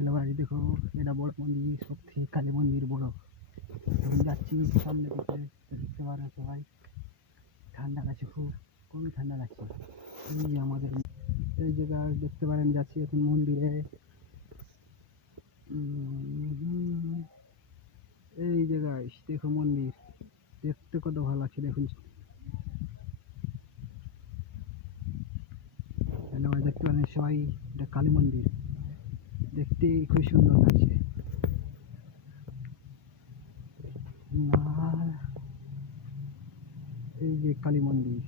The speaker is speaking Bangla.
হ্যালো গাইস, দেখো এটা বড় মন্দির, সত্যি কালী মন্দির বড়। আমি যাচ্ছি সামনে দিকে, দেখতে পারো সবাই। ঠান্ডা লাগছে, খুবই ঠান্ডা লাগছে। এই আমাদের এই জায়গা দেখতে পারেন, যাচ্ছি এখন মন্দিরে। এই জায়গায় দেখো মন্দির, দেখতে কত ভালো লাগছে দেখুন। হ্যালো গাইস, দেখতে পারেন সবাই, এটা কালী মন্দির, দেখতে খুব সুন্দর লাগছে। আর এই যে কালী মন্দির।